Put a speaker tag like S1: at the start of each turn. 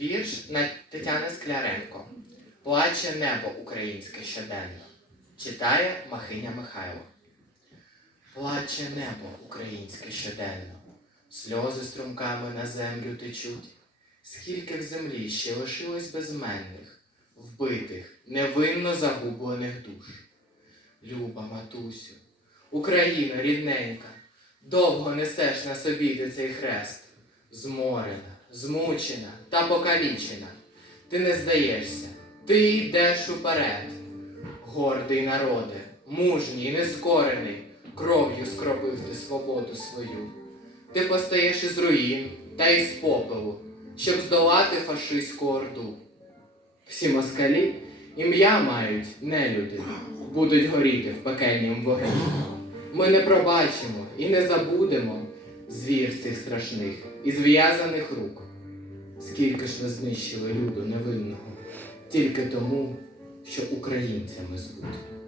S1: Вірш на Тетяни Скляренко. Плаче небо українське щоденно. Читає Махиня Михайло. Плаче небо українське щоденно. Сльози струмками на землю течуть. Скільки в землі ще лишилось безменних, вбитих, невинно загублених душ. Люба матусю, Україна рідненька, довго несеш на собі ти цей хрест, зморена, змучена та покалічена. Ти не здаєшся, ти йдеш уперед. Гордий народе, мужній, нескорений, кров'ю скропив ти свободу свою. Ти постаєш із руїн та із попелу, щоб здолати фашистську орду. Всі москалі ім'я мають нелюди, будуть горіти в пекельнім вогні. Ми не пробачимо і не забудемо звір цих страшних і зв'язаних рук. Скільки ж ви знищили люду невинного, тільки тому, що українцями звуть.